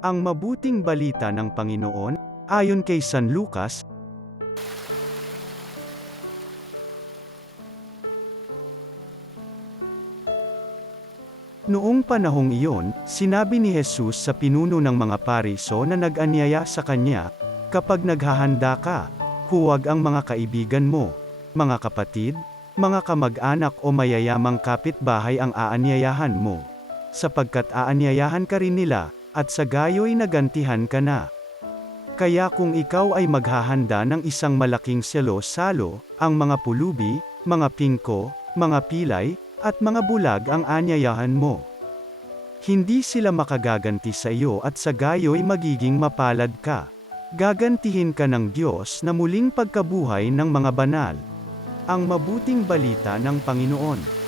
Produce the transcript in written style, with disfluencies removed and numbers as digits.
Ang mabuting balita ng Panginoon, ayon kay San Lucas. Noong panahong iyon, sinabi ni Jesus sa pinuno ng mga Pariso na nag-anyaya sa kanya, "Kapag naghahanda ka, huwag ang mga kaibigan mo, mga kapatid, mga kamag-anak o mayayamang kapitbahay ang aanyayahan mo, sapagkat aanyayahan ka rin nila, at sa gayo'y nagantihan ka na. Kaya kung ikaw ay maghahanda ng isang malaking salo-salo, ang mga pulubi, mga pingko, mga pilay, at mga bulag ang aanyayahan mo. Hindi sila makagaganti sa iyo at sa gayo'y magiging mapalad ka. Gagantihin ka ng Diyos na muling pagkabuhay ng mga banal." Ang mabuting balita ng Panginoon.